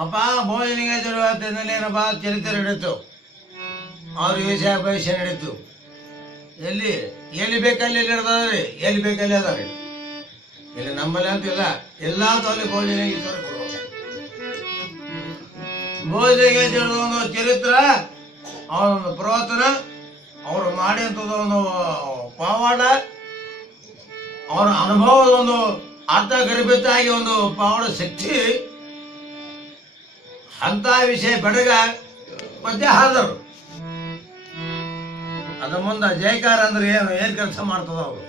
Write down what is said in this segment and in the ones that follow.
ಅಪ್ಪ ಭೋಜನಿಗೆ ಏನಪ್ಪ? ಚರಿತ್ರೆ ನಡೀತು ಅವ್ರ ವಿಷಯ ಭವಿಷ್ಯ ನಡೀತು ಎಲ್ಲಿ? ಎಲ್ಲಿ ಬೇಕಲ್ಲಿ ಎಲ್ಲಿ ಇರ್ತದ್ರಿ ಎಲ್ಲಿ ಬೇಕಲ್ಲಿ ಅದಾರೆ? ಇಲ್ಲಿ, ನಮ್ಮಲ್ಲಿ ಅಂತಿಲ್ಲ ಎಲ್ಲ ತೋಲಿ ಭೋಜನ ಭೋಜನಿಗೆ ಒಂದು ಚರಿತ್ರ, ಅವನೊಂದು ಪ್ರವಚನ ಅವರು ಮಾಡಿದಂಥದ್ದು ಒಂದು ಪಾವಾಡ. ಅವರ ಅನುಭವದ ಒಂದು ಅರ್ಥ ಗರ್ಭಿತಾಗಿ ಒಂದು ಪಾವಾಡ ಶಕ್ತಿ. ಅಂತ ವಿಷಯ ಬೆಡಗ ಮಧ್ಯ ಹಾದರು ಅದ ಮುಂದ ಜಯಕಾರ ಅಂದ್ರೆ ಏನು? ಏನ್ ಕೆಲಸ ಮಾಡ್ತದ ಅವರು?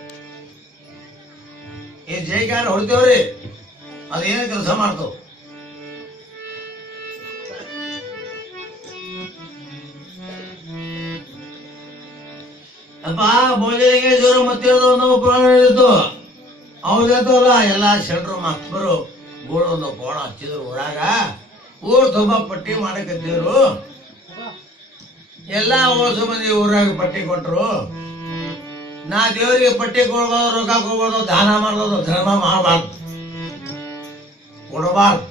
ಈ ಜಯಕಾರ ಹೊಡ್ತೇವ್ರಿ. ಅದು ಏನು ಕೆಲಸ ಮಾಡ್ತವ್ ಅಪ್ಪ ಭೋಜನಿಗೆ ಜೋರ ಮತ್ತೆ ಒಂದು ಪ್ರಾಣ ಇತ್ತು ಅವ್ರಲ್ಲ ಎಲ್ಲ ಶೆಟ್ರು ಮಾಸ್ತರು, ಗೋಳು ಒಂದು ಬೋಣ ಹಚ್ಚಿದ್ರು ಊರಾಗ. ಊರ್ ತುಂಬ ಪಟ್ಟಿ ಮಾಡಕತ್ತಿದ್ರು. ಎಲ್ಲ ಓಸು ಮಂದಿ ಊರಾಗ ಪಟ್ಟಿ ಕೊಟ್ರು. ನಾ ದೇವರಿಗೆ ಪಟ್ಟಿ ಕೊಡ್ಬೋದು ರೊಕ್ಕ ಕೊಡ್ಬೋದು ದಾನ ಮಾಡ್ಬೋದು ಧರ್ಮ ಮಾಡಬಾರ್ದು. ಕೊಡಬಾರ್ದು.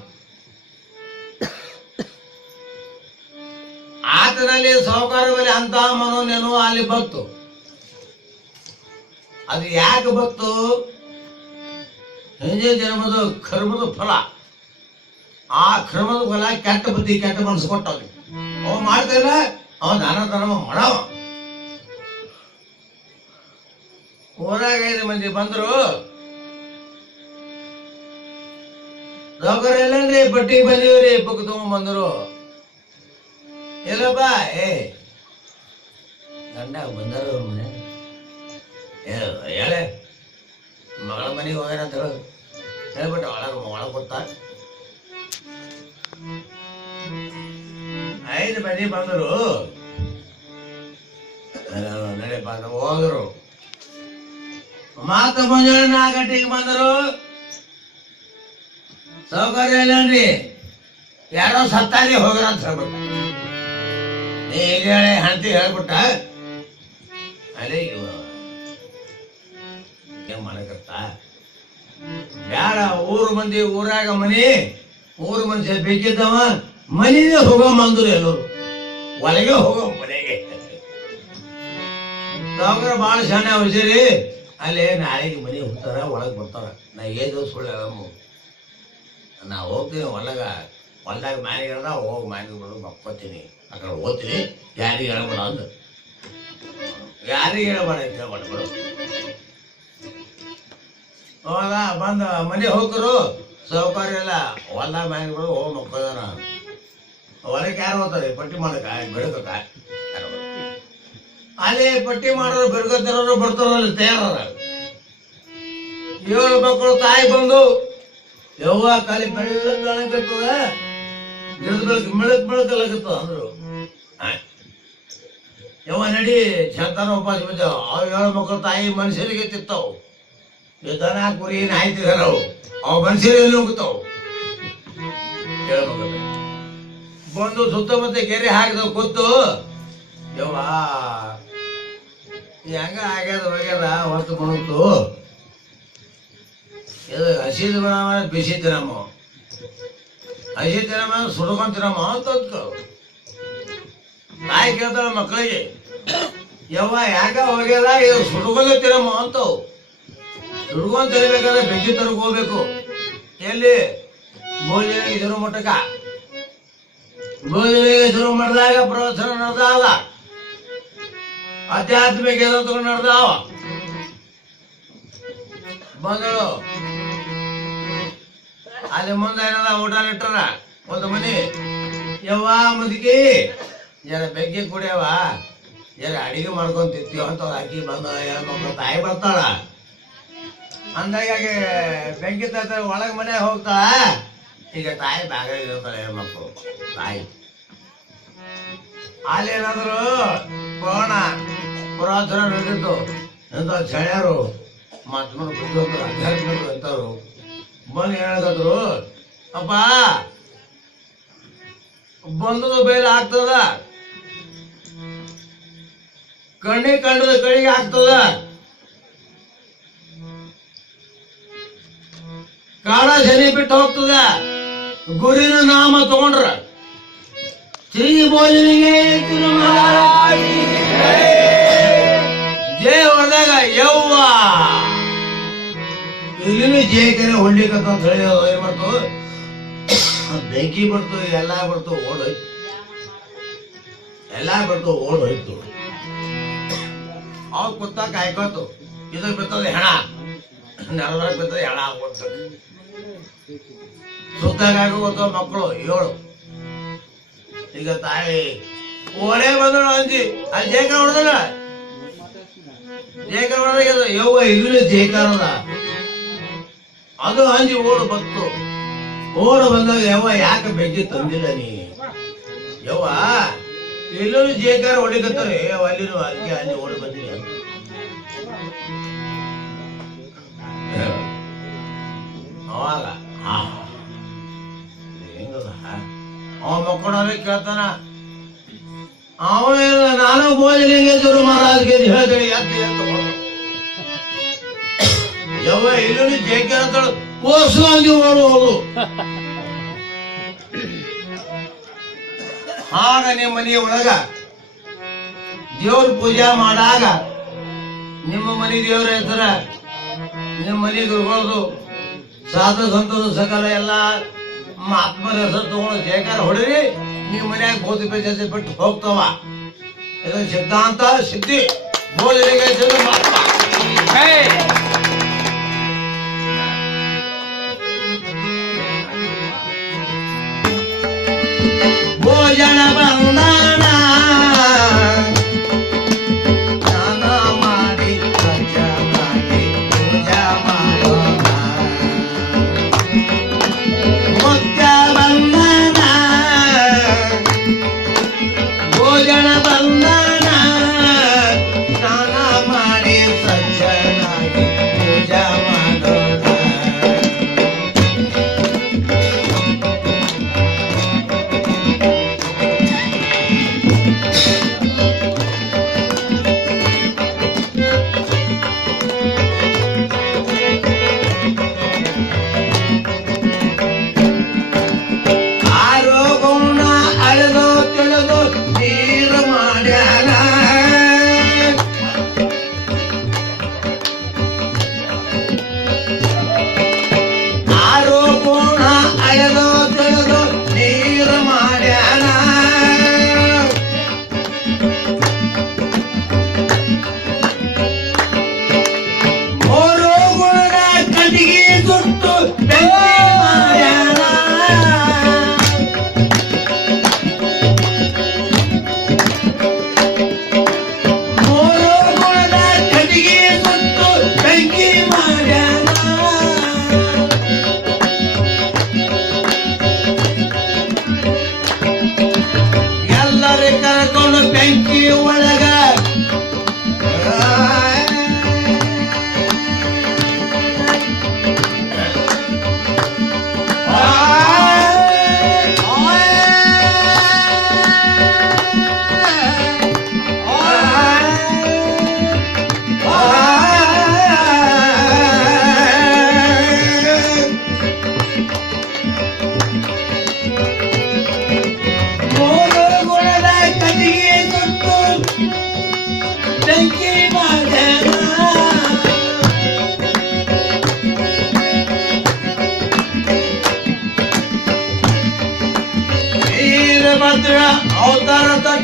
ಆತನಲ್ಲಿ ಸಾಹುಕಾರ ಅಂತ ನೆನೋ ಅಲ್ಲಿ ಬತ್ತು ಅದು ಯಾಕೆ ಬತ್ತು ಹಿಂದೆ ಜನ್ಮದ ಕರ್ಮದ ಫಲ? ಆ ಕ್ರಮದ ಫಲ ಕೆಟ್ಟ ಬುದ್ಧಿ, ಕೆಟ್ಟ ಮನಸ್ಸು ಕೊಟ್ಟವ್ರಿ. ಅವ ಮಾಡ್ತಾನ ಅವ ದಾನ ಧರ್ಮ ಮಾಡವ. ಊರಾಗ ಐದು ಮಂದಿ ಬಂದ್ರು. ಎಲ್ಲನ್ರಿ? ಬಟ್ಟಿ ಬಂದಿವ್ರಿ, ಬುಕ್ ತಗೊಂಡ್ ಬಂದ್ರು. ಬಾ ಏ, ಗಂಡ ಬಂದಾರ ಮನೆ. ಹೇಳ, ಮಗಳ ಮನೆಗೆ ಹೋಗ್ಯಾರ ಅಂತ ಹೇಳು. ಹೇಳ್ಬಿಟ್ಟು ಒಳಗೆ ಒಳಗೆ ಕೊಡ್ತಾ ಐದು ಮಂದಿ ಬಂದರು. ನಡೆಯಪ್ಪ ನಾವು ಹೋದರು. ಮಾತ ಮುಂಜಾನೆ ನಾಲ್ಕು ಗಂಟೆಗೆ ಬಂದರು. ಸೌಕರ್ಯ ಇಲ್ಲನ್ರಿ ಯಾರೋ ಸತ್ತಾರಿ ಹೋಗ್ರ ಅಂತ ಹೇಳ್ಬಿಟ್ಟು. ಈಗ ಹೇಳಿ, ಹಂತಿ ಹೇಳ್ಬಿಟ್ಟ. ಅದೇ ಏನ್ ಮಾಡಕತ್ತ? ಯಾರ ಊರು ಮಂದಿ, ಊರಾಗ ಮನಿ. ಊರು ಮನುಷ್ಯ ಬೇಕಿದ್ದವ, ಮನೆಗೆ ಹೋಗೋ ಮಂದ್ರು ಎಲ್ಲರು. ಒಳಗೆ ಹೋಗೋ ಮನೆಗೆ. ಸಾವುಕಾರ ಭಾಳ ಶಾನೆ ಅವಶ್ಯರಿ ಅಲ್ಲಿ ನಾಳೆಗೆ ಮನೆ ಹೋಗ್ತಾರ, ಒಳಗೆ ಬರ್ತಾರ. ನಾ ಏನು ಸುಳ್ಳು ನಾ ಹೋಗ್ತೀನಿ ಒಳಗ ಹೊಲ್ದಾಗ ಹೇಳ್ದ, ಹೋಗಿ ಮ್ಯಾನೇಜ್ ಬಿಡೋದು ಮಕ್ಕೋತೀನಿ. ಆ ಕಡೆ ಹೋಗ್ತೀನಿ, ಯಾರಿಗೆ ಹೇಳಬೇಡ ಅಂದ. ಯಾರಿಗೆ ಹೇಳ್ಬೇಡ ಅಂತ ಹೇಳ್ಬೇಡ ಬಿಡು. ಬಂದ ಮನೆ ಹೋಗ್ರು ಸೌಕರ್ಯ ಇಲ್ಲ. ಹೊಲ ಮ್ಯಾನಿಗಳು ಹೋಗಿ ಮಕ್ಕಳ ಹೊಲಕ್ಕೆ ಯಾರು ಹೋಗ್ತಾರೆ? ಪಟ್ಟಿ ಮಾಡಕ ಬೆಳಕಕ್ಕ ಅಲ್ಲಿ ಪಟ್ಟಿ ಮಾಡೋರು ಬೆಳಗತ್ತಿರೋರು ಬರ್ತಾರಲ್ಲ ತಯಾರ ಏಳು ಮಕ್ಕಳು ತಾಯಿ ಬಂದು, ಯವ್ವ ಖಾಲಿ ಬೆಳ್ಳಗ್ ಕಾಣಕತ್ತದ? ಗಿಡದ ಬೆಳಕು ಅಂದ್ರು. ಯವ್ವ ನಡಿ ಶಾಂತಾನ ಉಪಾಸ ಬಿದ್ದಾವ ಅವ್ ಏಳು ಮಕ್ಕಳು ತಾಯಿ ಮನುಷ್ಯರಿಗೆ ತಿತ್ತಾವು. ಈ ದನ ಕುರಿ ಅವು ಅವ ಮನುಷ್ಯರಿಗೆ ಎಲ್ಲಿ ಹೋಗ್ತಾವ ಬಂದು ಸುತ್ತಮುತ್ತ ಗೆರೆ ಹಾಕಿದವು ಕೂತು ಯವ್ವ ಹೆಂಗ ಆಗ್ಯದ ಹೋಗ್ಯದ ಹೊತ್ತು ಬಂತು. ಇದು ಹಸಿದ ಬಿಸಿ ತಿನ್ನಮ್ಮ ಹಸಿ ತಿನ್ನಮ್ಮ ಸುಡ್ಕೊಂಡ್ ತಿನ್ನಮ್ಮ ಅಂತ. ತಾಯಿ ಕೇಳ್ತಾಳ ಮಕ್ಕಳಿಗೆ, ಯವ್ವ, ಯಾಕ ಹೋಗ್ಯದ? ಇದು ಸುಡ್ಕೊಂಡೇ ತಿರಮ್ಮ ಅಂತವು. ಸುಡ್ಕೊಂಡ್ ತಿನ್ಬೇಕಾದ್ರೆ ಬೆಂಕಿ ತರಕ್ ಹೋಗ್ಬೇಕು. ಎಲ್ಲಿ? ಭೋಜನಿಗೆ ಶುರು ಮಟ್ಟಕ ಭೋಜನಿಗೆ ಶುರು ಮಾಡಿದಾಗ ಪ್ರವಚನ ನಡೆದಾದ ಆಧ್ಯಾತ್ಮಿಕ ತಗೊಂಡು ನಡೆದಾವ. ಬಂದಳು. ಅಲ್ಲಿ ಮುಂದೆ ಏನದ ಊಟ ಇಟ್ಟರ ಒಂದು ಮನಿ. ಯವ್ವ ಮುದುಕಿ ಜರ ಬೆಂಕಿ ಕುಡಿಯವ? ಜರ ಅಡಿಗೆ ಮಾಡ್ಕೊಂತಿರ್ತೀವ ಅಂತ ಅಕ್ಕಿ ಬಂದ, ತಾಯಿ ಬರ್ತಾಳ. ಅಂದಾಗ ಬೆಂಕಿ ತಾತ ಒಳಗ್ ಮನೆ ಹೋಗ್ತಾ ಈಗ ತಾಯಿ ಬ್ಯಾಗ ಮಕ್ಕಳು ತಾಯಿ. ಅಲ್ಲಿ ಏನಾದ್ರು ಪವನ ಪುರಾತನ ನಡೆದಿತ್ತು. ಎಂತ ಚಳ್ಯಾರು ಮಹಾತ್ಮರು ಬುದ್ಧಿವಂತರು ಅಧ್ಯಾತ್ಮರು ಅಂತಾರು ಬಂದು ಹೇಳಿದ್ರು ಅಪ್ಪ ಬಂದದ ಬೇಲೆ ಆಗ್ತದ. ಕಣ್ಣಿ ಕಂಡದ ಕಣಿಗೆ ಆಗ್ತದ. ಕಾಳ ಶನಿ ಬಿಟ್ಟು ಹೋಗ್ತದ. ಗುರಿನ ನಾಮ ತಗೊಂಡ್ರ. ಶ್ರೀ ಭೋಜನಿಗೆ ಜಯ ಹೊಡೆದಾಗ ಯವ್ವ. ಇಲ್ಲಿ ಜೇಕರೆ ಹೊಂಡಿಕಂತ ಹೇಳಿ ಏನ್ ಮಾಡ್ತು? ಬೆಂಕಿ ಬರ್ತು, ಎಲ್ಲ ಬರ್ತು, ಓಡೋಯ್ತು. ಎಲ್ಲ ಬರ್ತು ಹೋಯ್ತು ಅವ್ ಕುತ್ತ ಕಾಯ್ಕೋತು ಇದ್ರ ಬರ್ತದೆ ಹೆಣ. ನೆಲದಾಗ ಬಿದ್ದ ಎಳ ಆಗ್ಬಿಡ್ತದೆ ಸುತ್ತಾಗ ಮಕ್ಕಳು ಏಳು. ಈಗ ತಾಯಿ, ಓಡೇ ಬಂದಳು ಅಂಜಿ. ಅಲ್ಲಿ ಜೇಕರ ಹೊಡೆದಲ್ಲ? ಜೇಕರ ಹೊಡೆದಾಗ ಯವ್ವ ಇಲ್ಲಿ ಜೇಕಾರದ ಅದು ಅಂಜಿ ಓಡು ಬಂತು. ಓಡು ಬಂದಾಗ ಯವ್ವ ಯಾಕೆ ಬೆಜ್ಜಿ ತಂದಿಲ್ಲ ನೀ? ಯವ್ವ ಎಲ್ಲೂ ಜೇಕಾರ ಹೊಡಿಕತ್ತಾರೆ. ಅಲ್ಲಿರು ಅದಕ್ಕೆ ಅಲ್ಲಿ ಓಡಿ ಬಂದಿಲ್ಲ ಅವಾಗ ಹೆಂಗದ? ಅವ ಮಕ್ಕಳಲ್ಲಿ ಕೇಳ್ತಾನ? ಅವನಿಲ್ಲ ನಾನು ಭೋಜಲಿಂಗೇಶ್ವರ ಮಹಾರಾಜ್ಗೆ ಎದ್ದು ಹೊರ್ಟು. ಯವ್ವ, ಇಲ್ಲೂ ಜೇಕೆ ಅಂತಾಳ ಕೋಸ್ವಾಗಿ ಓಡುವುದು ಆಗ ನಿಮ್ಮ ಮನೆಯ ಒಳಗ ದೇವ್ರ ಪೂಜೆ ಮಾಡಾಗ ನಿಮ್ಮ ಮನೆ ದೇವ್ರ ಹೆಸರ ನಿಮ್ಮ ಮನೆ ಗುರುಗಳದು. ಸಾಧು ಸಂತದ ಸಕಲ ಎಲ್ಲ ಆತ್ಮರ ಹೆಸರು ತಗೊಂಡು ಜಯಕಾರ ಹೊಡಿರಿ ನಿಮ್ಮ ಮನ್ಯಾಗ ಭೂತ ಪೇಜೆ ಬಿಟ್ಟು ಹೋಗ್ತಾವ ಇದು ಸಿದ್ಧಾಂತ ಸಿದ್ಧಿ ಭೋಜನಿಗೆ ಸಿದ್ಧ ಮಹಾತ್ಮ ಭೋಜನ ಬಂದಾನ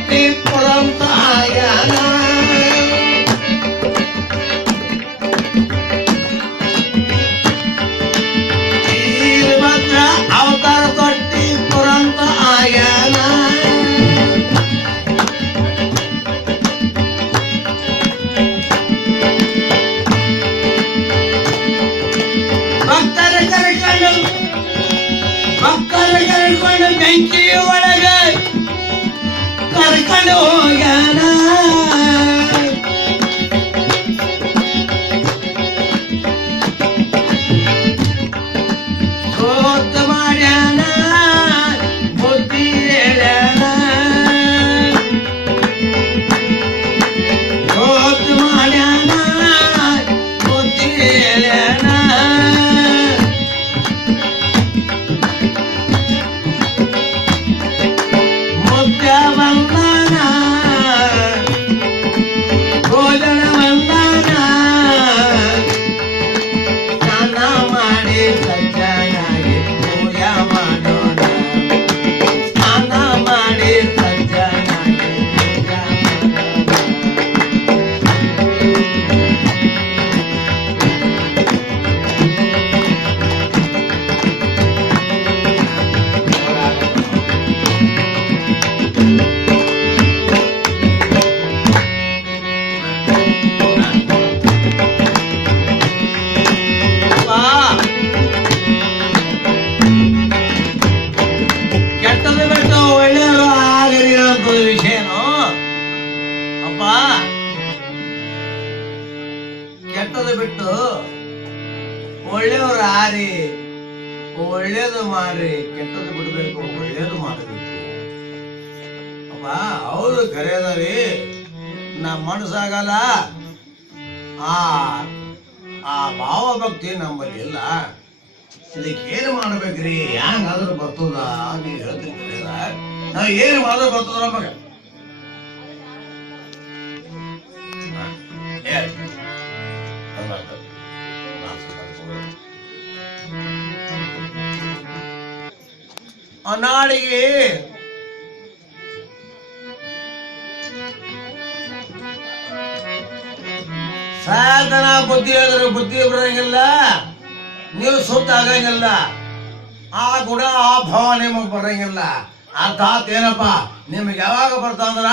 தீட்டி புறம் தாயனா? அவதார தொட்டி புறம் தாயனா? மக்கள் மக்கள் கொண்டு பெஞ்சி ஒழக ಕರ್ಕೊಂಡು ಬೆಂಕಿ ಆ ಆ ಭಾವ ಭಕ್ತಿ ನಮ್ಮಲ್ಲಿ ಇಲ್ಲ. ಇದಕ್ಕೆ ಏನು ಮಾಡ್ಬೇಕ್ರಿ? ಹ್ಯಾಂಗಾದ್ರೂ ಬರ್ತದ? ನೀವು ಹೇಳ್ತೀನಿ ನಾವು ಏನು ಮಾಡಿದ್ರೆ ಬರ್ತದ ನಮಗೆ? ಹಾ, ಸಾಧನ ಬುದ್ಧಿ ಹೇಳಿದ್ರೆ ಬುದ್ಧಿ ಬರಂಗಿಲ್ಲ, ನೀವು ಸುತ್ತ ಆಗಂಗಿಲ್ಲ. ಆ ಗುಣ, ಆ ಭಾವ ನಿಮಗೆ ಬರಂಗಿಲ್ಲ. ಅರ್ಥಾತ್ ಏನಪ್ಪ, ನಿಮಗೆ ಯಾವಾಗ ಬರ್ತಾಂದ್ರ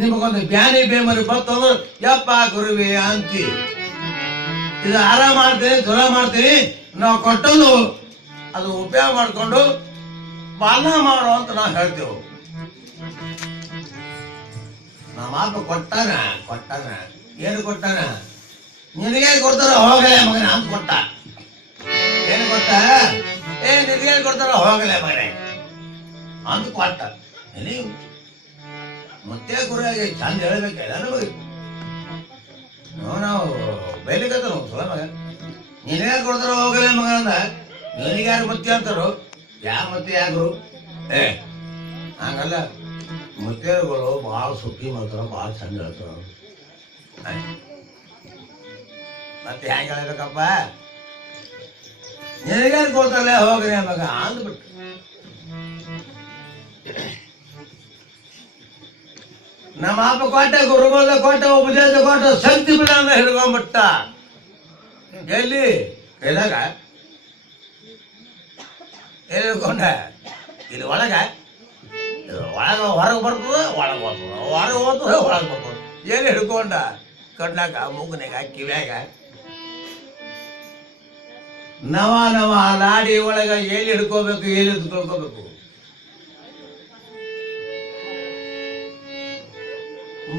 ನಿಮಗೊಂದು ಬ್ಯಾನಿ ಬೇಮರಿ ಬರ್ತಂದ್ರ ಯಪ್ಪ ಗುರುವಿ ಅಂತಿ. ಇದು ಆರಾಮ ಮಾಡ್ತೀನಿ, ಜ್ವರ ಮಾಡ್ತೀನಿ, ನಾವು ಕೊಟ್ಟದ್ದು ಅದು ಉಪಯೋಗ ಮಾಡಿಕೊಂಡು ಪಾಲನ ಮಾಡು ಅಂತ ನಾವು ಹೇಳ್ತೇವೆ. ನಮ್ಮ ಮಾತು ಕೊಟ್ಟಾನ ಕೊಟ್ಟಾನ, ಏನು ಕೊಟ್ಟಾನ? ನಿನಗೆ ಕೊಡ್ತಾರ ಹೋಗಲೇ ಮಗನ ಅಂತ ಕೊಟ್ಟ. ಏನು ಕೊಟ್ಟ? ಏ ನಿನಗೆ ಕೊಡ್ತಾರ ಹೋಗಲೇ ಮಗನೇ ಅಂತ ಕೊಟ್ಟ. ಮತ್ತೆ ಗುರಿಯಾಗಿ ಚಂದ ಹೇಳಬೇಕು, ಎಲ್ಲರೂ ನಾವು ನಾವು ಬೈಲಿಕತ್ತ ಮಗ ನಿನಗೆ ಕೊಡ್ತಾರ ಹೋಗಲೇ ಮಗ ಅಂದ. ನಿನಗ್ಯಾರು ಮತ್ತೆ ಅಂತಾರೋ? ಯಾ ಮತ್ತೆ ಯಾರು ಏ, ಹಂಗಲ್ಲ. ಮುತ್ತೇರುಗಳು ಭಾಳ ಸುಖಿ ಮಾಡ್ತಾರ, ಭಾಳ ಚಂದ ಹೇಳ್ತಾರ. ಮತ್ತೆ ಹೆಂಗೆ ಹೇಳ್ಬೇಕಪ್ಪ? ನಿನಗೆ ಕೊಡ್ತಾರಲ್ಲ ಹೋಗ್ರಿ ಮಗ, ಅಂದ್ಬಿಟ್ಟು. ನಮ್ಮ ಅಪ್ಪ ಕೊಟ್ಟ ಗುರುಗಳ ಕೊಟ್ಟ, ಉಪದೇಶ ಕೊಟ್ಟ, ಶಕ್ತಿ ಬಿಡಂದ ಹಿಡ್ಕೊಂಡ್ಬಿಟ್ಟ. ಎಲ್ಲಿ? ಕೈದಾಗ ಹಿಡ್ಕೊಂಡ? ಇಲ್ಲಿ ಒಳಗ? ಒಳಗ ಹೊರಗೆ ಬರ್ತದ ಒಳಗೆ ಬರ್ತದ ಹೊರಗೆ ಹೋಗ್ತದ ಒಳಗೆ ಬರ್ತದ ಎಲ್ಲಿ ಹಿಡ್ಕೊಂಡ? ಕಣ್ಣಾಗ ಮೂಗನಾಗ ಕಿವ್ಯಾಗ. ನವ ನವ ಲಾಡಿ ಒಳಗ ಎಲ್ಲಿ ಹಿಡ್ಕೋಬೇಕು ಎಲ್ಲಿ ಹಿಡ್ಕೊಳ್ಕೋಬೇಕು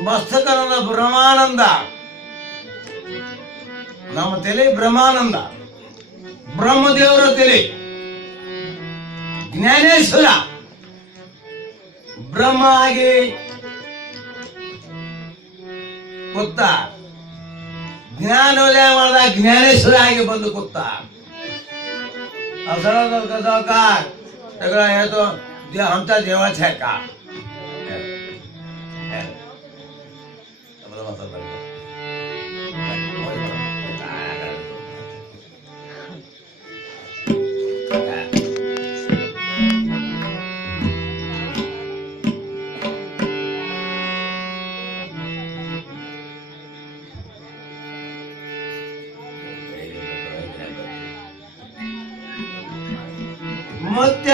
ಮಸ್ತಕನದ ಬ್ರಹ್ಮಾನಂದ. ನಮ್ಮ ತಲೆ ಬ್ರಹ್ಮಾನಂದ. ಬ್ರಹ್ಮದೇವರ ತಲೆ. ಜ್ಞಾನೇಶ್ವರ. ಬ್ರಹ್ಮ ಆಗಿ ಗೊತ್ತ ಜ್ಞಾನೋದಯ ಮಾಡಿದ ಜ್ಞಾನೇಶ್ವರ ಆಗಿ ಬಂದು अवसराचा सगळा हे तो दे आमचा देवाच आहे का ಮುತ್ಯ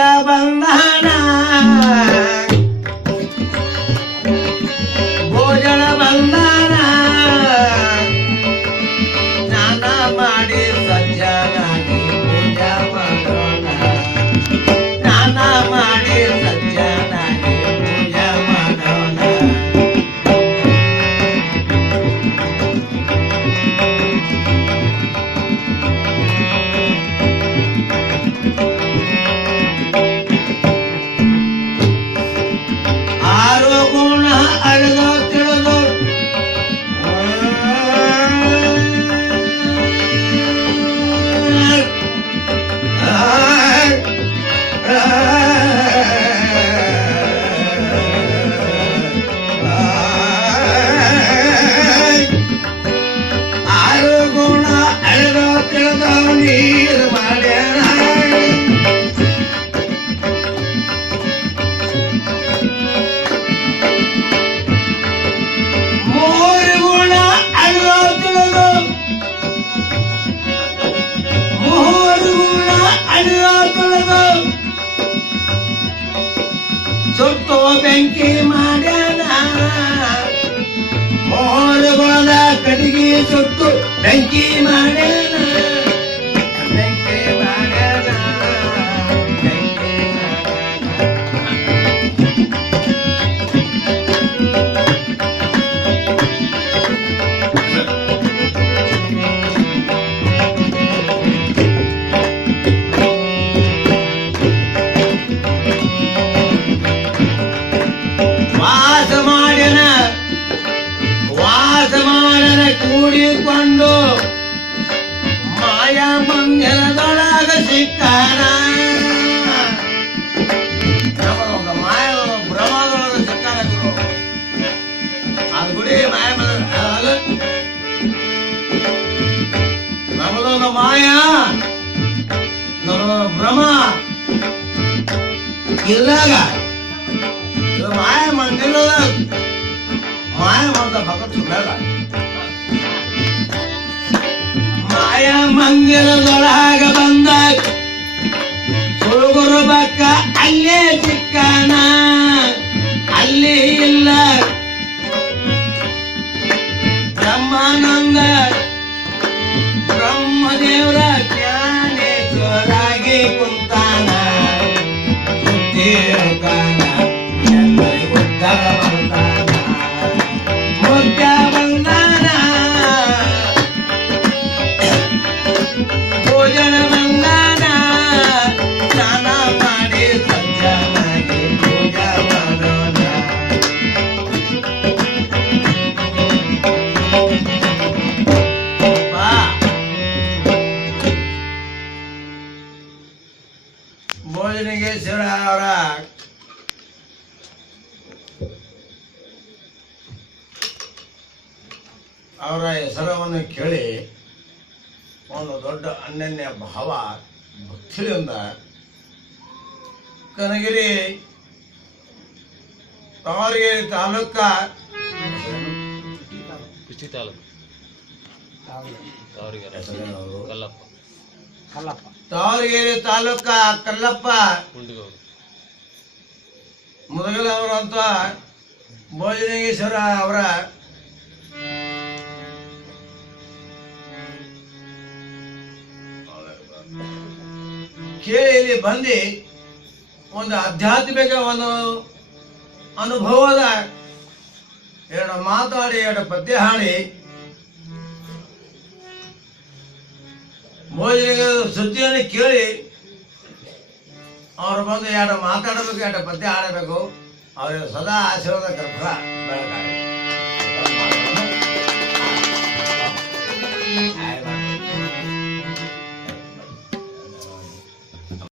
ನಮ್ಮದೊಂದು ಮಾಯಾ ನೋ ಭ್ರಮ. ಇಲ್ಲಾಗ ಮಾಯ ಮಂದಿರದ ಮಾಯ ಮಾಡ್ದ ಭಗತ್ ಬೇಡ. ಮಾಯ ಮಂದಿರದೊಳಗ ಬಂದ ಸುಳುಗುರು ಬಕ್ಕ ಅಲ್ಲೇ ಸಿಕ್ಕಾನ ಅಲ್ಲಿ ಇಲ್ಲ. ಬ್ರಹ್ಮಾನಂದ ಬ್ರಹ್ಮದೇವರ ಜ್ಞಾನೇಶ್ವರಾಗಿ ಕುಂತಾನ. ಅವರ ಹೆಸರವನ್ನು ಕೇಳಿ ಒಂದು ದೊಡ್ಡ ಅನ್ಯನ್ಯ ಭಾವ ಭಕ್ತಿಯಿಂದ ಕನಗಿರಿ ತಾವರಗಿರಿ ತಾಲೂಕ ಕುಸ್ತಿ ತಾಲೂಕು? ಕಲ್ಲಪ್ಪ. ಕಲ್ಲಪ್ಪ. ತಾವರಗಿರಿ ತಾಲೂಕ ಕಲ್ಲಪ್ಪ. ಅಂತ ಭೋಜನೇಶ್ವರ ಅವರ ಕೇಳಿ ಬಂದು ಒಂದು ಆಧ್ಯಾತ್ಮಿಕ ಒಂದು ಅನುಭವದ ಎರಡು ಮಾತಾಡಿ, ಎರಡು ಪದ್ಯ ಹಾಡಿ ಭೋಜನಿಗೆ ಸುದ್ದಿಯನ್ನು ಕೇಳಿ ಅವರು ಬಂದು ಎರಡು ಮಾತಾಡಬೇಕು, ಎರಡು ಪದ್ಯ ಹಾಡಬೇಕು. ಅವರಿಗೆ ಸದಾ ಆಶೀರ್ವಾದ, ಗರ್ಭ ಬೆಳಕಾಗಿ